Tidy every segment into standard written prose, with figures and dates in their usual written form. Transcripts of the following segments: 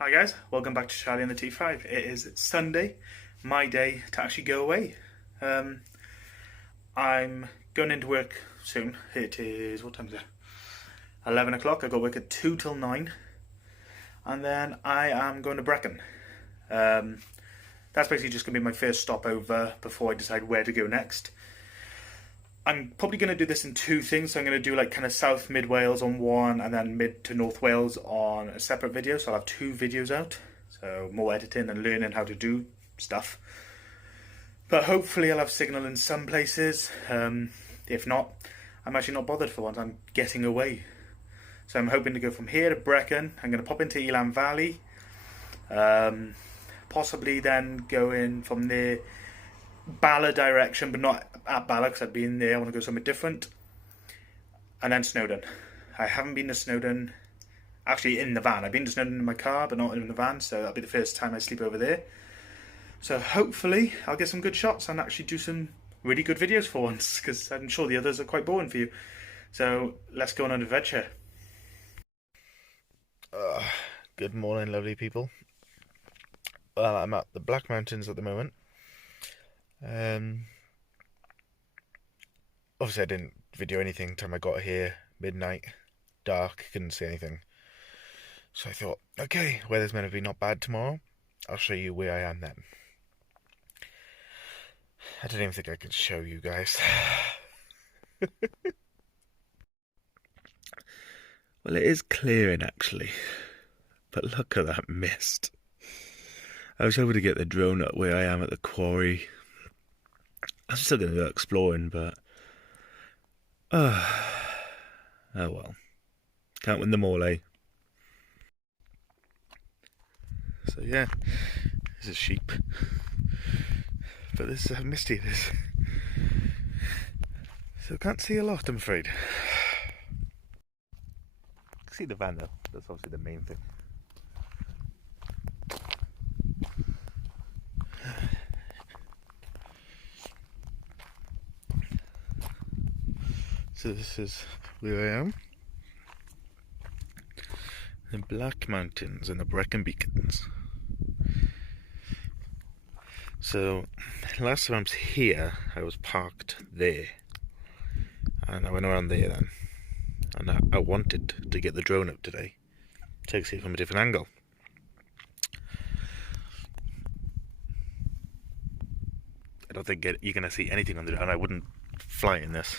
Hi guys, welcome back to Charlie and the T5. It is Sunday, my day to actually go away. I'm going into work soon. It is, what time is it? 11 o'clock. I got work at 2 till 9. And then I am going to Brecon. That's basically just going to be my first stopover before I decide where to go next. I'm probably going to do this in two things. So I'm going to do like kind of South Mid Wales on one and then Mid to North Wales on a separate video. So I'll have two videos out. So more editing and learning how to do stuff. But hopefully I'll have signal in some places. If not, I'm actually not bothered for once. I'm getting away. So I'm hoping to go from here to Brecon. I'm going to pop into Elan Valley. Possibly then go in from there Bala direction, but not at Bala because I've been there. I want to go somewhere different. And then Snowdon. I haven't been to Snowdon actually in the van. I've been to Snowdon in my car, but not in the van, so that'll be the first time I sleep over there. So hopefully I'll get some good shots and actually do some really good videos for once, because I'm sure the others are quite boring for you. So let's go on an adventure. Good morning, lovely people. Well, I'm at the Black Mountains at the moment. Obviously I didn't video anything time I got here. Midnight, dark, couldn't see anything. So I thought, okay, weather's meant to be not bad tomorrow. I'll show you where I am then. I don't even think I can show you guys. Well, it is clearing actually, but look at that mist. I was hoping to get the drone up where I am at the quarry. I'm still going to go exploring, but oh well, can't win them all, eh? So yeah, this is sheep, but this is how misty it is, so I can't see a lot, I'm afraid. I can see the van though, that's obviously the main thing. So this is where I am, the Black Mountains and the Brecon Beacons. So last time I was here, I was parked there, and I went around there then, and I wanted to get the drone up today to see it from a different angle. I don't think you're going to see anything on the drone. I wouldn't fly in this.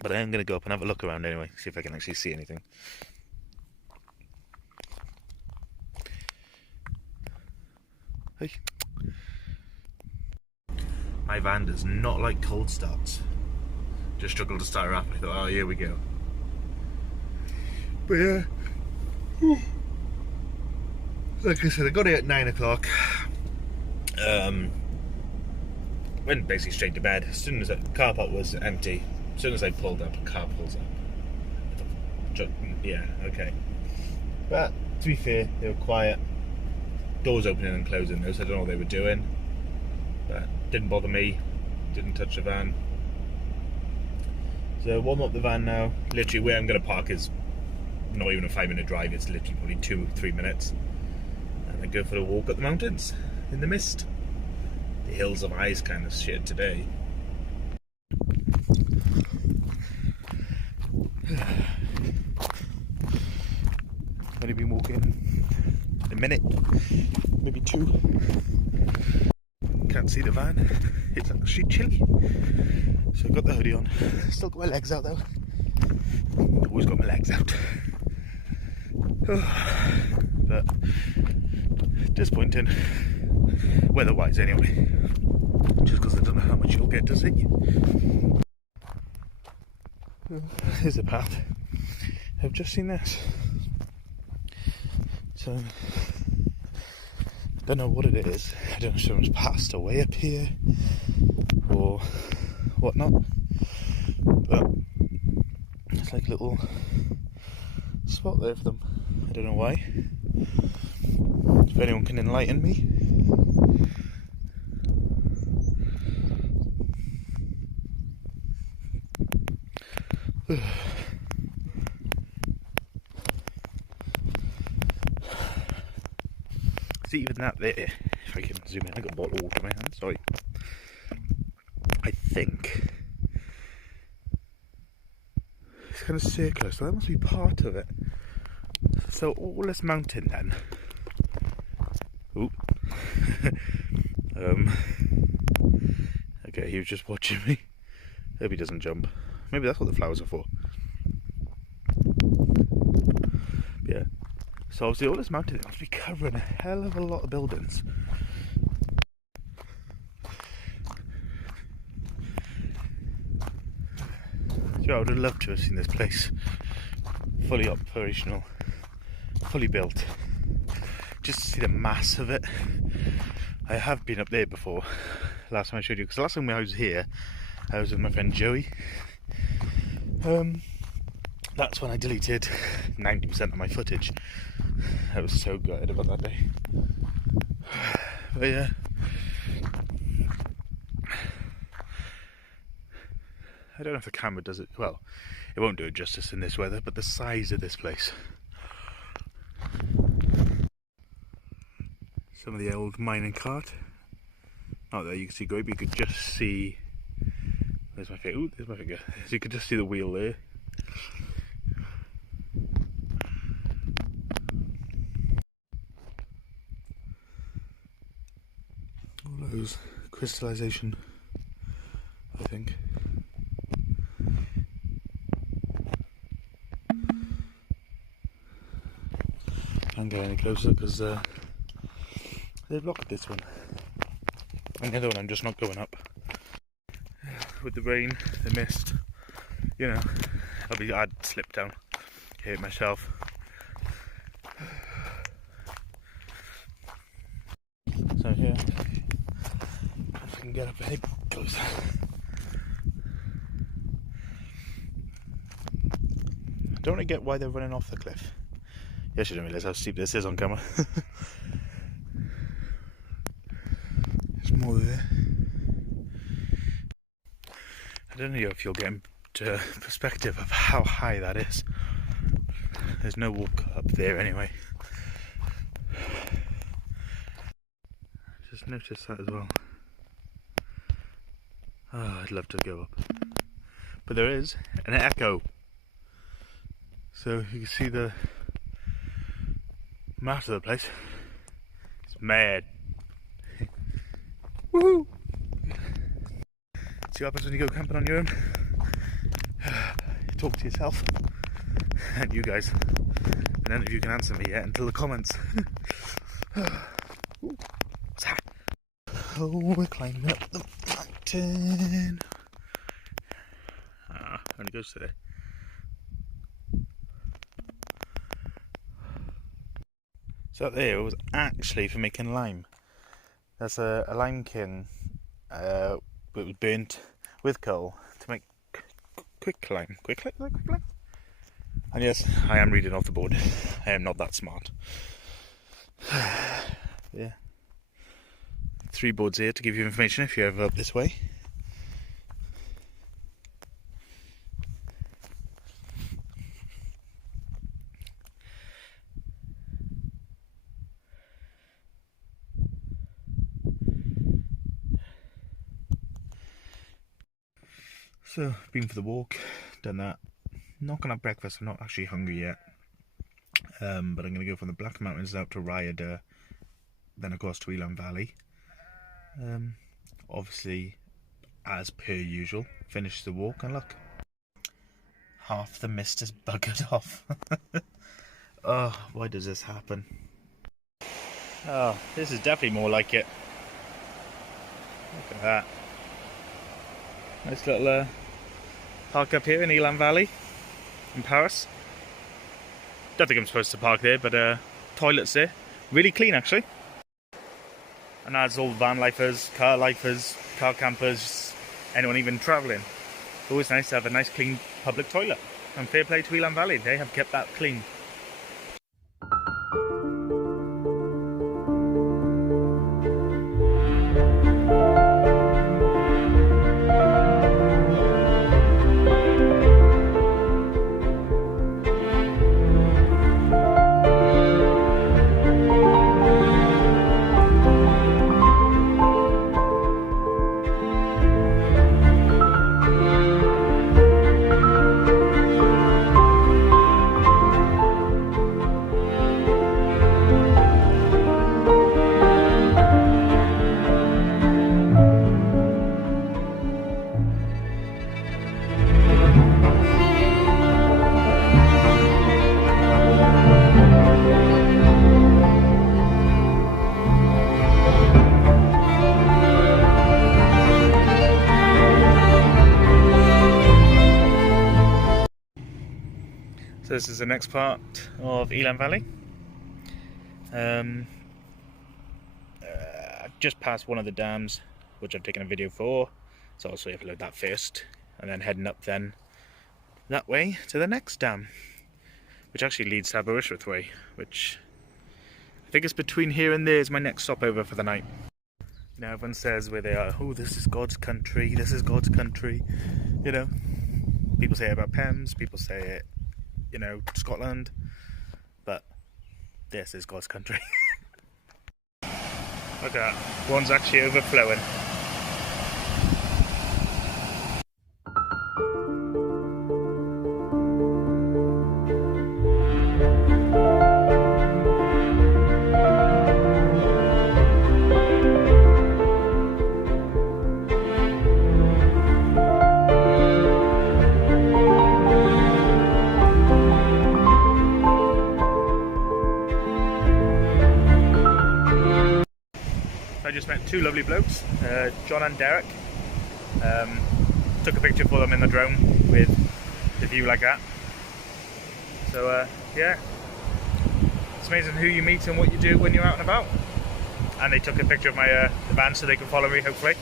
But I am going to go up and have a look around anyway, see if I can actually see anything. Hey. My van does not like cold starts. Just struggled to start her up. I thought, oh, here we go. But yeah, like I said, I got here at 9 o'clock. Went basically straight to bed. As soon as the car park was empty, as soon as I pulled up, the car pulls up. Yeah, okay. But to be fair, they were quiet. Doors opening and closing, so I don't know what they were doing. But didn't bother me. Didn't touch the van. So warm up the van now. Literally where I'm going to park is not even a 5-minute drive. It's literally probably 2-3 minutes. And then go for a walk up the mountains in the mist. The hills of ice kind of shit today. Only been walking a minute, maybe 2. Can't see the van. It's actually chilly. So I've got the hoodie on. Still got my legs out though. Always got my legs out. But disappointing. Weather-wise anyway, just because I don't know how much you'll get to see. Here's the path. I've just seen this, so don't know what it is. I don't know if someone's passed away up here or whatnot, but it's like a little spot there for them. I don't know why. If anyone can enlighten me. See, even that there, if I can zoom in, I got a bottle of water in my hand, sorry. I think it's kind of circular, so that must be part of it. So all this mountain then. Oop. Okay, he was just watching me. Hope he doesn't jump. Maybe that's what the flowers are for. Yeah. So obviously all this mountain must be covering a hell of a lot of buildings. So I would have loved to have seen this place fully operational, fully built. Just to see the mass of it. I have been up there before. Last time I showed you, because last time I was here, I was with my friend Joey. That's when I deleted 90% of my footage. I was so gutted about that day. But yeah. I don't know if the camera does it well. It won't do it justice in this weather, but the size of this place. Some of the old mining cart. Not that you can see great, but you could just see. There's my finger. Ooh, there's my finger. So you could just see the wheel there. All those crystallization, I think. Can't get any closer because they've blocked this one. And the other one I'm just not going up. With the rain, the mist, you know, I'd slip down, hurt myself. So here, if I can get up any closer. I don't really get why they're running off the cliff. Yes, you don't realise how steep this is on camera. There's more there. I don't know if you're getting to perspective of how high that is. There's no walk up there anyway. Just noticed that as well. Oh, I'd love to go up. But there is an echo. So you can see the map of the place. It's mad. Woohoo! See what happens when you go camping on your own? You talk to yourself. And you guys. And none of you can answer me yet until the comments. What's that? Oh, we're climbing up the mountain. Only goes to there. So up there was actually for making lime. That's a lime kiln. It was burnt with coal to make quick lime. Quick lime? And yes, I am reading off the board. I am not that smart. Yeah. 3 boards here to give you information if you're ever up this way. So, been for the walk, done that. Not gonna have breakfast, I'm not actually hungry yet. But I'm gonna go from the Black Mountains out to Rhyadr, then across to Elan Valley. Obviously, as per usual, finish the walk and look. Half the mist is buggered off. Oh, why does this happen? Oh, this is definitely more like it. Look at that. Nice little park up here in Elan Valley in Paris. Don't think I'm supposed to park there, but toilets there. Really clean actually. And that's all van lifers, car campers, anyone even travelling. It's always nice to have a nice clean public toilet. And fair play to Elan Valley, they have kept that clean. So this is the next part of Elan Valley. I've just passed one of the dams, which I've taken a video for, so I'll upload that first, and then heading up then that way to the next dam, which actually leads to Aberystwyth way, which I think is between here and there is my next stopover for the night. You know, everyone says where they are, oh, this is God's country, this is God's country, you know. People say it about Pems, people say it, you know, Scotland, but this is God's country. Look at that, one's actually overflowing. I just met two lovely blokes, John and Derek. Took a picture for them in the drone with the view like that. So yeah, it's amazing who you meet and what you do when you're out and about. And they took a picture of my the van so they can follow me, hopefully.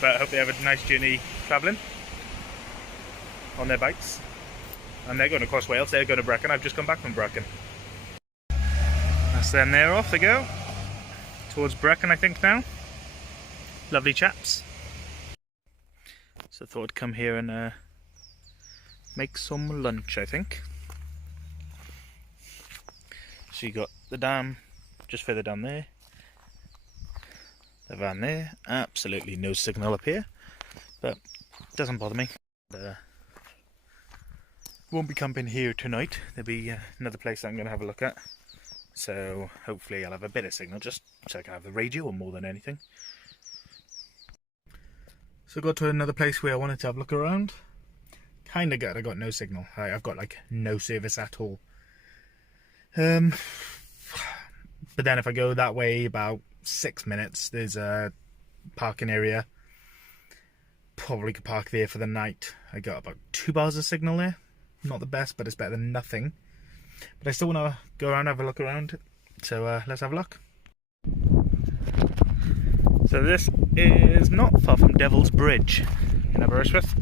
But I hope they have a nice journey travelling on their bikes. And they're going across Wales, they're going to Brecon. I've just come back from Brecon. That's them there, off they go. Towards Brecon, I think now. Lovely chaps. So I thought I'd come here and make some lunch, I think. So you got the dam just further down there. The van there. Absolutely no signal up here, but it doesn't bother me. Won't be camping here tonight. There'll be another place that I'm going to have a look at. So hopefully I'll have a bit of signal, just so I can have the radio or more than anything. So I got to another place where I wanted to have a look around. Kinda good, I got no signal. I've got like no service at all. But then if I go that way about 6 minutes, there's a parking area. Probably could park there for the night. I got about 2 bars of signal there. Not the best, but it's better than nothing. But I still want to go around and have a look around, so let's have a look. So this is not far from Devil's Bridge in Aberystwyth.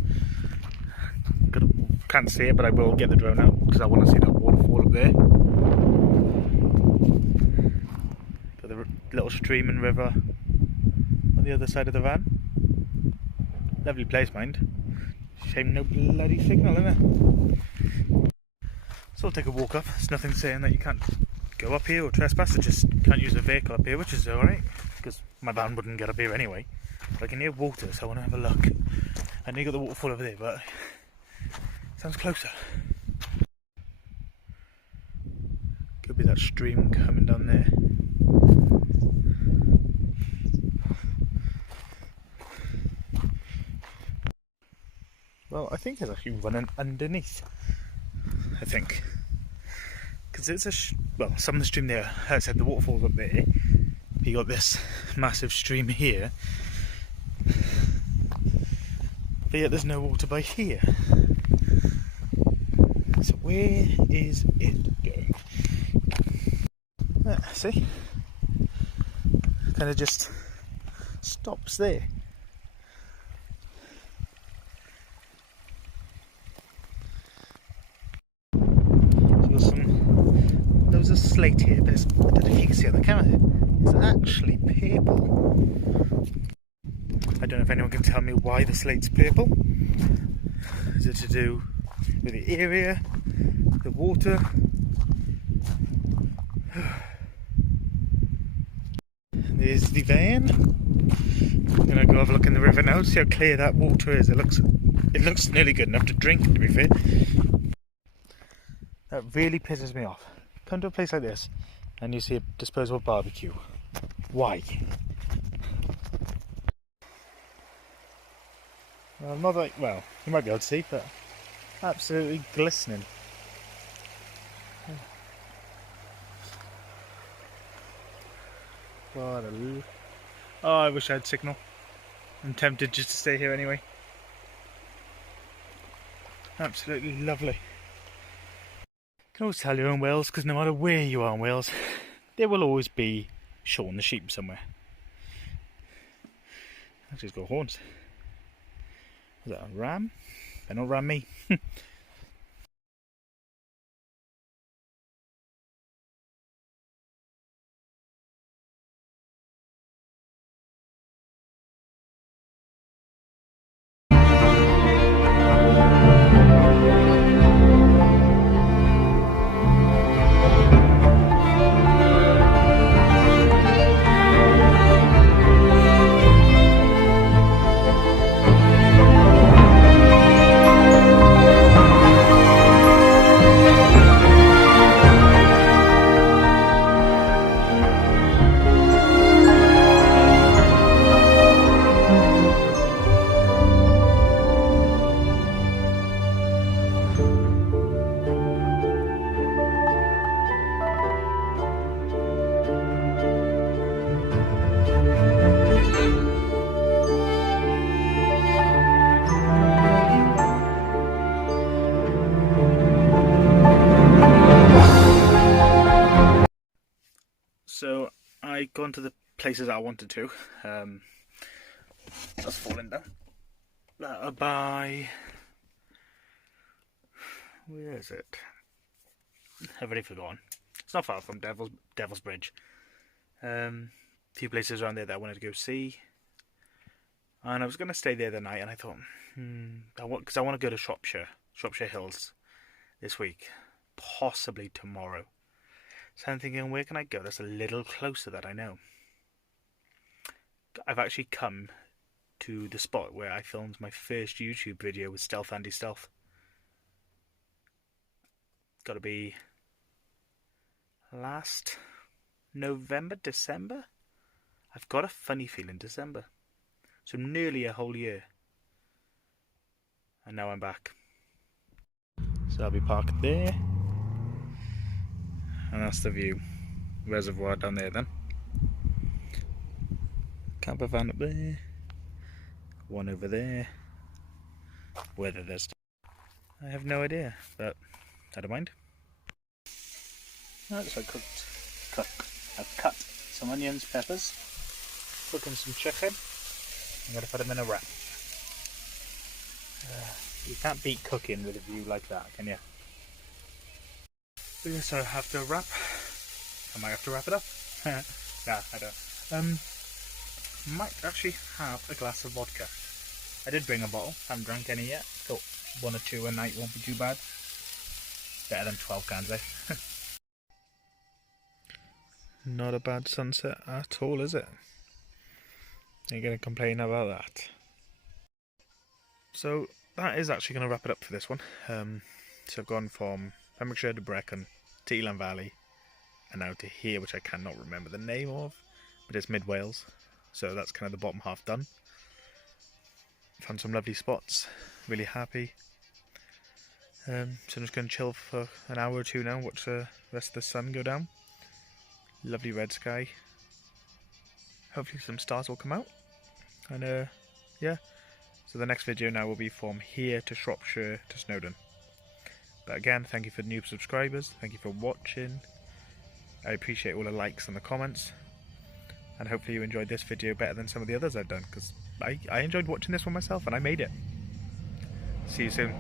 Can't see it, but I will get the drone out because I want to see that waterfall up there. Got the little stream and river on the other side of the van. Lovely place, mind. Shame no bloody signal, innit? So I'll take a walk up. There's nothing saying that you can't go up here or trespass. I just can't use a vehicle up here, which is alright, because my van wouldn't get up here anyway. But I can hear water, so I want to have a look. I know you got the waterfall over there, but it sounds closer. Could be that stream coming down there. Well, I think it's actually running underneath. I think, because it's well, some of the stream there, as I said, the waterfall's up there. You got this massive stream here, but yet there's no water by here. So where is it going? See, kind of just stops there. There's a slate here, but I don't know if you can see on the camera, it's actually purple. I don't know if anyone can tell me why the slate's purple. Is it to do with the area, the water? There's the van. I'm going to go have a look in the river now, see how clear that water is. It looks nearly good enough to drink, to be fair. That really pisses me off. Come to a place like this and you see a disposable barbecue. Why? Well, not like, well, you might be able to see, but absolutely glistening. What a... Oh, I wish I had signal. I'm tempted just to stay here anyway. Absolutely lovely. can always tell you're in Wales, because no matter where you are in Wales, there will always be Shaun the sheep somewhere. Actually, it's got horns. Is that a ram? Better not ram me. So I gone to the places I wanted to. That's falling down. By where is it? I've already forgotten. It's not far from Devil's Bridge. Few places around there that I wanted to go see, and I was going to stay there the night. And I thought, because I want to go to Shropshire Hills this week, possibly tomorrow. So I'm thinking, where can I go that's a little closer that I know? I've actually come to the spot where I filmed my first YouTube video with Stealth Andy Stealth. Got to be last November, December? I've got a funny feeling December. So nearly a whole year. And now I'm back. So I'll be parked there. And that's the view. Reservoir down there then. Camper van up there. One over there. Whether there's... I have no idea, but I don't mind. Right, so I've cut some onions, peppers, cooking some chicken. I'm going to put them in a wrap. You can't beat cooking with a view like that, can you? So I have to wrap. I might have to wrap it up. Nah, I don't. Might actually have a glass of vodka. I did bring a bottle. Haven't drank any yet. Thought 1 or 2 a night won't be too bad. Better than 12 cans, eh? Not a bad sunset at all, is it? Ain't gonna complain about that. So that is actually gonna wrap it up for this one. So I've gone from Pembrokeshire to Brecon to Elan Valley, and now to here, which I cannot remember the name of, but it's Midwales. So that's kind of the bottom half done. Found some lovely spots. Really happy. So I'm just going to chill for an hour or two now, watch the rest of the sun go down. Lovely red sky. Hopefully some stars will come out. And yeah. So the next video now will be from here to Shropshire to Snowdon. But again, thank you for new subscribers. Thank you for watching. I appreciate all the likes and the comments. And hopefully you enjoyed this video better than some of the others I've done, because I enjoyed watching this one myself and I made it. See you soon.